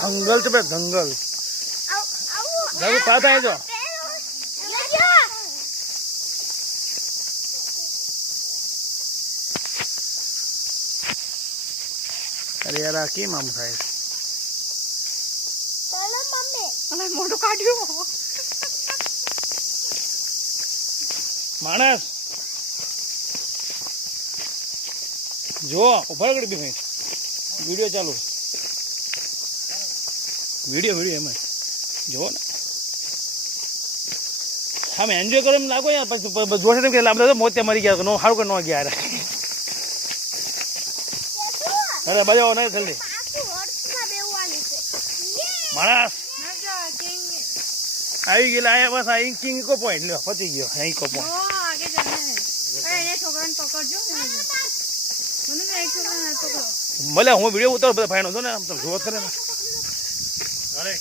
જંગલ છે ભાઈ જંગલ જંગલ પાતા है जो अरे यार केम आम थाय चलो मम्मी અને મોઢું કાઢ્યું मानस जो उभा कर भी वीडियो चालू वीडियो वीडियो में जो ना हम एंजॉय करें लागो यार जोशे के लाभ मोते मरी गया नो हारू कर नो गया यार अरे बजाओ ना जल्दी मानस आई गया आया बस आई किंग को पॉइंट लो पति गयो यहीं को पॉइंट આગે જાને અરે એ છોકરાને પકડજો મને તો એક છોકરાને પકડો ભલે હું વિડિયો ઉતાર બધા ફાઈન હતો ને આમ તો જોત કરે ને અરે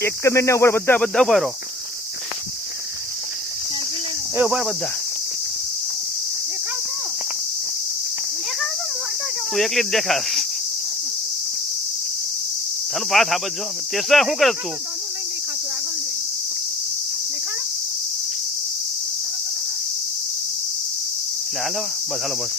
એક મિનિટ ને ઉપર બધા બધા ઉભા રહો એ ઉભા બધા તું એકલી જ દેખાશ તારું પાથ આ બધો તેસા શું કરે તું હાલો બસ હાલો બસ